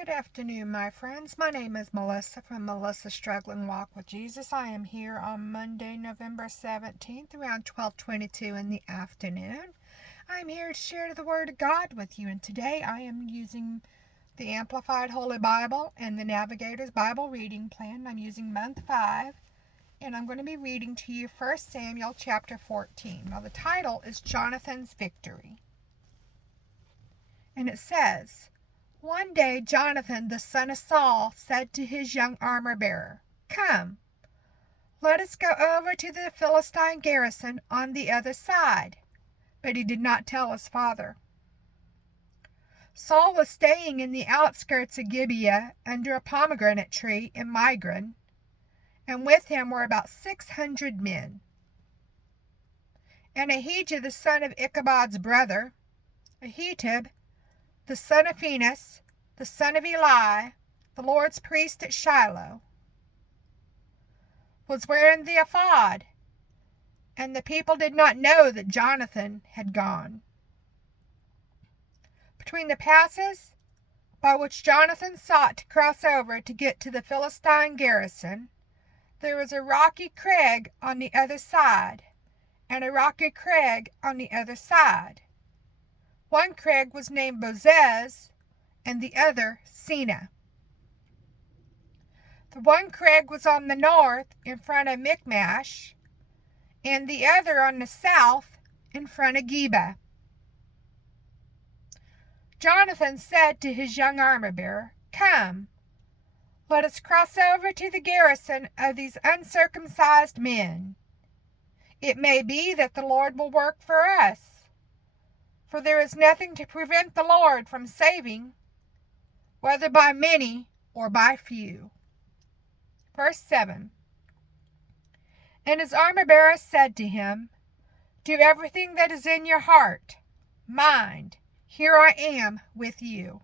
Good afternoon, my friends. My name is Melissa from Melissa's Struggling Walk with Jesus. I am here on Monday, November 17th, around 12:22 in the afternoon. I'm here to share the Word of God with you, and today I am using the Amplified Holy Bible and the Navigator's Bible Reading Plan. I'm using month 5, and I'm going to be reading to you 1 Samuel chapter 14. Now, the title is Jonathan's Victory. And it says, "One day Jonathan the son of Saul said to his young armor-bearer, 'Come, let us go over to the Philistine garrison on the other side.' But he did not tell his father. Saul was staying in the outskirts of Gibeah under a pomegranate tree in Migron, and with him were about 600 men. And Ahijah the son of Ichabod's brother, Ahitub the son of Phinehas, the son of Eli, the Lord's priest at Shiloh, was wearing the ephod, and the people did not know that Jonathan had gone. Between the passes by which Jonathan sought to cross over to get to the Philistine garrison, there was a rocky crag on the other side, and a rocky crag on the other side. One crag was named Bozez, and the other Sina. The one crag was on the north in front of Michmash, and the other on the south in front of Geba. Jonathan said to his young armor-bearer, 'Come, let us cross over to the garrison of these uncircumcised men. It may be that the Lord will work for us, for there is nothing to prevent the Lord from saving, whether by many or by few.'" Verse 7. And his armor-bearer said to him, "Do everything that is in your heart. Mind, here I am with you,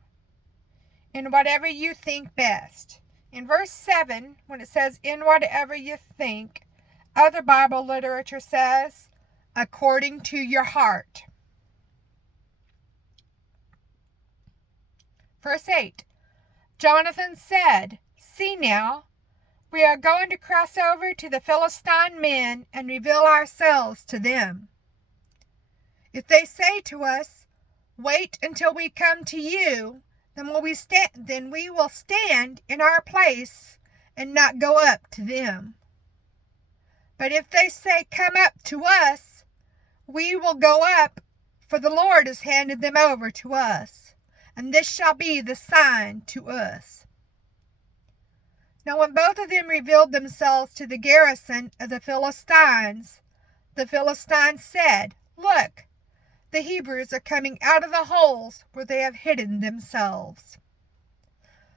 in whatever you think best." In verse 7, when it says, "in whatever you think," other Bible literature says, "according to your heart." Verse 8, Jonathan said, "See now, we are going to cross over to the Philistine men and reveal ourselves to them. If they say to us, 'Wait until we come to you,' then we will stand in our place and not go up to them. But if they say, 'Come up to us,' we will go up, for the Lord has handed them over to us, and this shall be the sign to us." Now when both of them revealed themselves to the garrison of the Philistines said, "Look, the Hebrews are coming out of the holes where they have hidden themselves."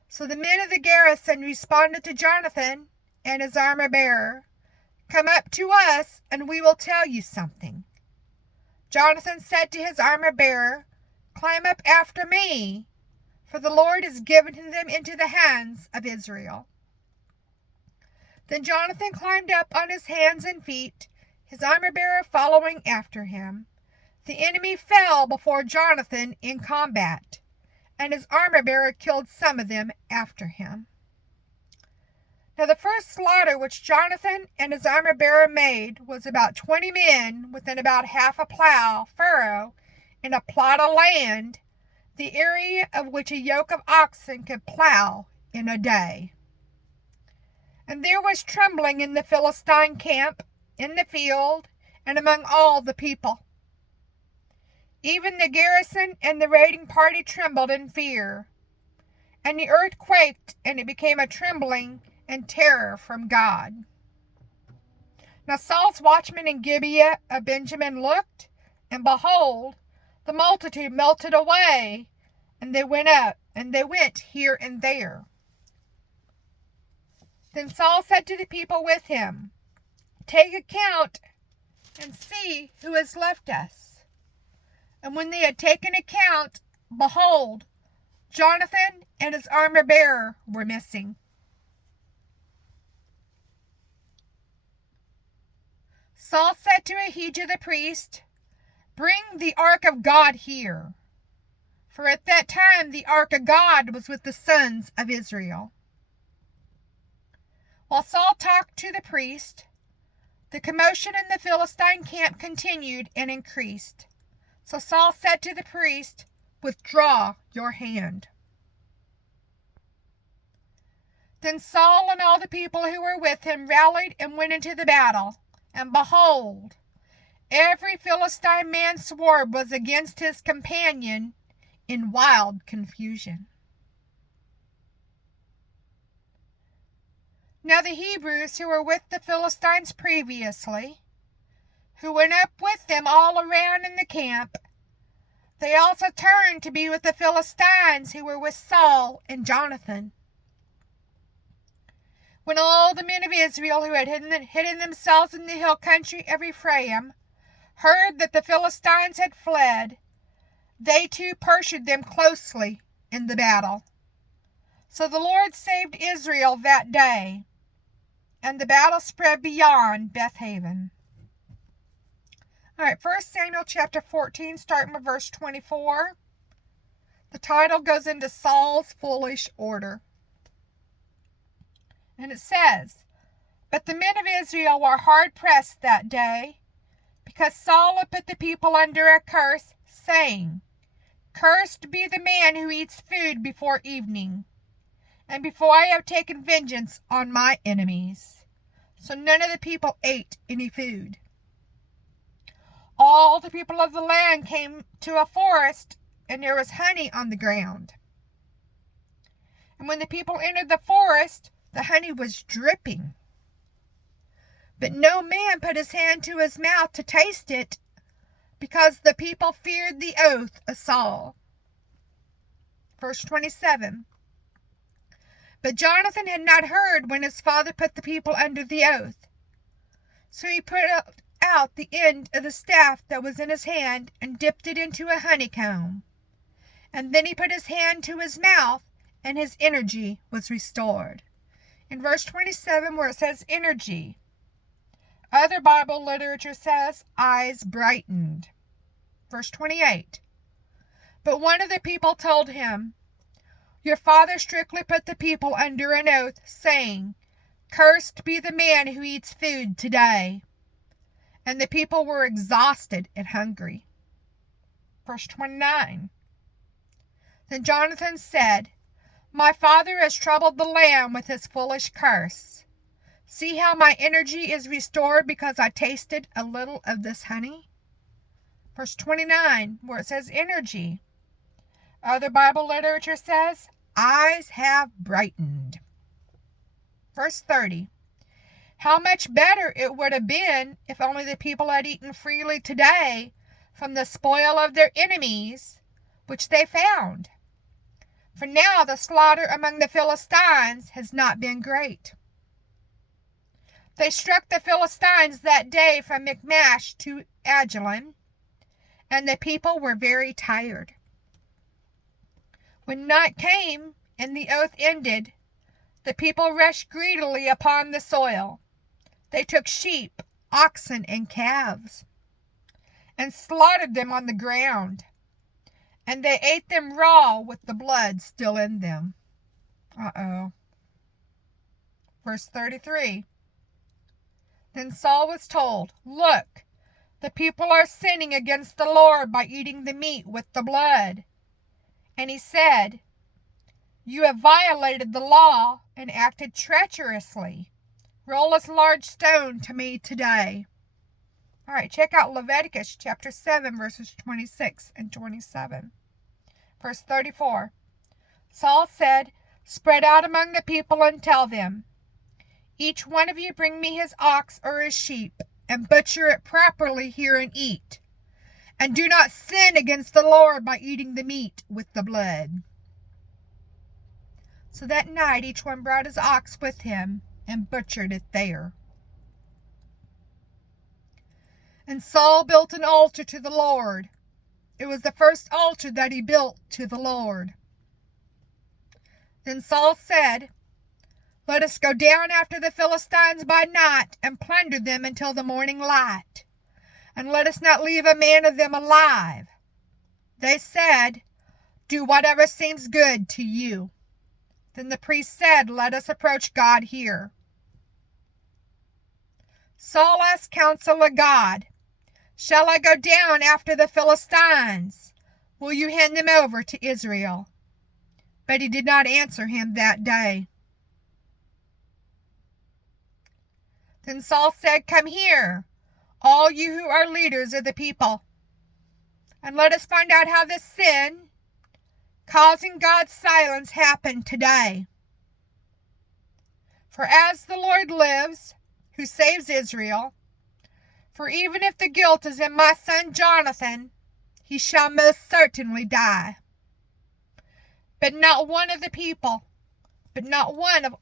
So the men of the garrison responded to Jonathan and his armor-bearer, "Come up to us, and we will tell you something." Jonathan said to his armor-bearer, "Climb up after me, for the Lord has given them into the hands of Israel." Then Jonathan climbed up on his hands and feet, his armor-bearer following after him. The enemy fell before Jonathan in combat, and his armor-bearer killed some of them after him. Now the first slaughter which Jonathan and his armor-bearer made was about 20 men within about half a furrow in a plot of land, the area of which a yoke of oxen could plow in a day. And there was trembling in the Philistine camp, in the field, and among all the people. Even the garrison and the raiding party trembled in fear. And the earth quaked, and it became a trembling and terror from God. Now Saul's watchmen in Gibeah of Benjamin looked, and behold, the multitude melted away, and they went here and there. Then Saul said to the people with him, "Take account and see who has left us." And when they had taken account, behold, Jonathan and his armor-bearer were missing. Saul said to Ahijah the priest, "Bring the ark of God here." for at that time the ark of God was with the sons of Israel. While Saul talked to the priest, the commotion in the Philistine camp continued and increased. So Saul said to the priest, "Withdraw your hand." Then Saul and all the people who were with him rallied and went into the battle. And behold, every Philistine man's sword was against his companion in wild confusion. Now the Hebrews who were with the Philistines previously, who went up with them all around in the camp, they also turned to be with the Philistines who were with Saul and Jonathan. When all the men of Israel who had hidden themselves in the hill country of Ephraim heard that the Philistines had fled, they too pursued them closely in the battle. So the Lord saved Israel that day, and the battle spread beyond Bethaven. All right, 1 Samuel chapter 14, starting with verse 24. The title goes into Saul's foolish order. And it says, "But the men of Israel were hard pressed that day, because Saul had put the people under a curse, saying, 'Cursed be the man who eats food before evening, and before I have taken vengeance on my enemies.' So none of the people ate any food. All the people of the land came to a forest, and there was honey on the ground. And when the people entered the forest, the honey was dripping. But no man put his hand to his mouth to taste it, because the people feared the oath of Saul." Verse 27. "But Jonathan had not heard when his father put the people under the oath. So he put out the end of the staff that was in his hand and dipped it into a honeycomb. And then he put his hand to his mouth, and his energy was restored." In verse 27, where it says energy, other Bible literature says eyes brightened. Verse 28. "But one of the people told him, 'Your father strictly put the people under an oath, saying, "Cursed be the man who eats food today." And the people were exhausted and hungry." Verse 29. "Then Jonathan said, 'My father has troubled the land with his foolish curse. See how my energy is restored because I tasted a little of this honey.'" Verse 29, where it says energy, other Bible literature says eyes have brightened. Verse 30. "How much better it would have been if only the people had eaten freely today from the spoil of their enemies, which they found. For now the slaughter among the Philistines has not been great. They struck the Philistines that day from Michmash to Ajalon, and the people were very tired. When night came and the oath ended, the people rushed greedily upon the soil. They took sheep, oxen, and calves, and slaughtered them on the ground. And they ate them raw with the blood still in them." Verse 33. "Then Saul was told, 'Look, the people are sinning against the Lord by eating the meat with the blood.' And he said, 'You have violated the law and acted treacherously. Roll this large stone to me today.'" All right, check out Leviticus chapter 7, verses 26 and 27. Verse 34. "Saul said, 'Spread out among the people and tell them, each one of you bring me his ox or his sheep, and butcher it properly here and eat. And do not sin against the Lord by eating the meat with the blood.' So that night each one brought his ox with him and butchered it there. And Saul built an altar to the Lord. It was the first altar that he built to the Lord. Then Saul said, 'Let us go down after the Philistines by night and plunder them until the morning light, and let us not leave a man of them alive.' They said, Do whatever seems good to you." Then the priest said, "Let us approach God here." Saul asked counsel of God. "Shall I go down after the Philistines? Will you hand them over to Israel?" But he did not answer him that day. Then Saul said, "Come here, all you who are leaders of the people, and let us find out how this sin, causing God's silence, happened today. For as the Lord lives, who saves Israel, for even if the guilt is in my son Jonathan, he shall most certainly die." But not one of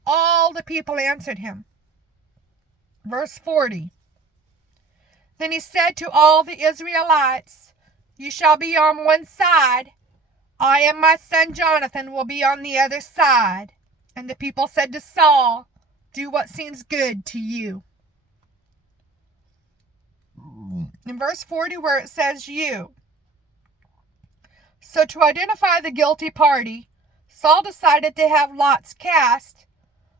all the people answered him. Verse 40. Then he said to all the Israelites, "You shall be on one side, I and my son Jonathan will be on the other side." And the people said to Saul, "Do what seems good to you." In verse 40, where it says "you." So to identify the guilty party, Saul decided to have lots cast,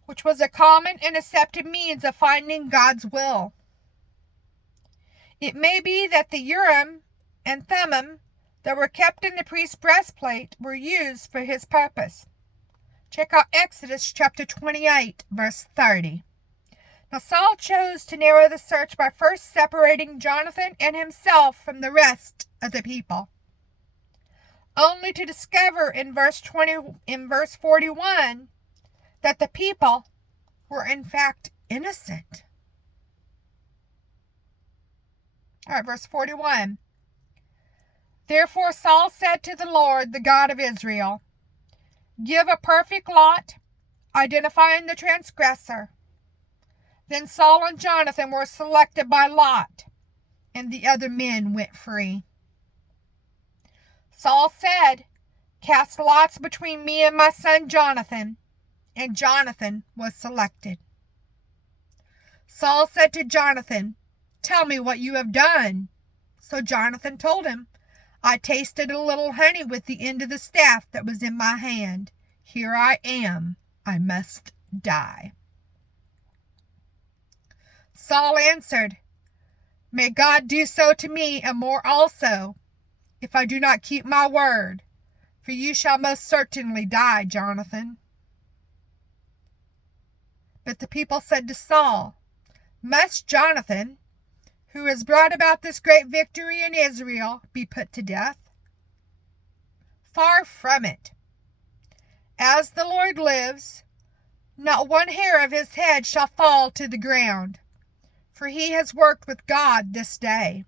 which was a common and accepted means of finding God's will. It may be that the Urim and Thummim that were kept in the priest's breastplate were used for his purpose. Check out Exodus chapter 28, verse 30. Now Saul chose to narrow the search by first separating Jonathan and himself from the rest of the people, only to discover in verse 41 that the people were in fact innocent. All right, verse 41. Therefore Saul said to the Lord, the God of Israel, "Give a perfect lot, identifying the transgressor." Then Saul and Jonathan were selected by lot, and the other men went free. Saul said, "Cast lots between me and my son Jonathan," and Jonathan was selected. Saul said to Jonathan, "Tell me what you have done." So Jonathan told him, "I tasted a little honey with the end of the staff that was in my hand. Here I am. I must die." Saul answered, "May God do so to me and more also, if I do not keep my word, for you shall most certainly die, Jonathan." But the people said to Saul, "Must Jonathan, who has brought about this great victory in Israel, be put to death?" Far from it. As the Lord lives, not one hair of his head shall fall to the ground, for he has worked with God this day.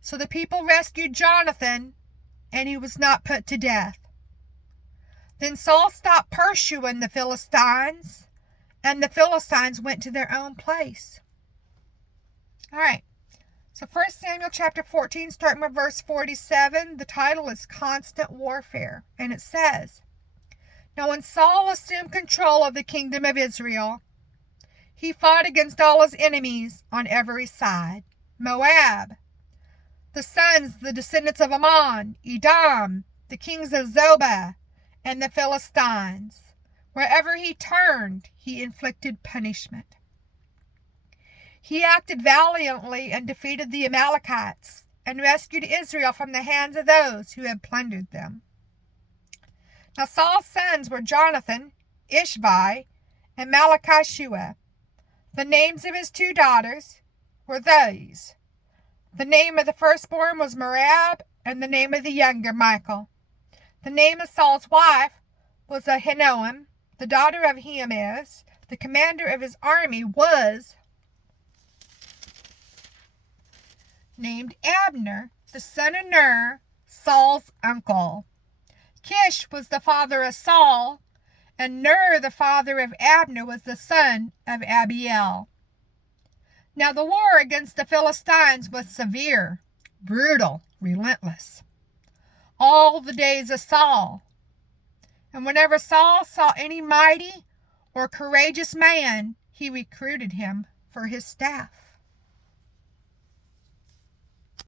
So the people rescued Jonathan, and he was not put to death. Then Saul stopped pursuing the Philistines, and the Philistines went to their own place. All right, so 1 Samuel chapter 14, starting with verse 47, the title is Constant Warfare, and it says, "Now when Saul assumed control of the kingdom of Israel, he fought against all his enemies on every side: Moab, the descendants of Ammon, Edom, the kings of Zobah, and the Philistines. Wherever he turned, he inflicted punishment. He acted valiantly and defeated the Amalekites and rescued Israel from the hands of those who had plundered them. Now Saul's sons were Jonathan, Ishvi, and Malchishua. The names of his two daughters were these. The name of the firstborn was Merab, and the name of the younger Michal. The name of Saul's wife was Ahinoam, the daughter of Ahimaaz. The commander of his army was named Abner, the son of Ner, Saul's uncle. Kish was the father of Saul, and Ner, the father of Abner, was the son of Abiel. Now the war against the Philistines was severe, brutal, relentless, all the days of Saul. And whenever Saul saw any mighty or courageous man, he recruited him for his staff.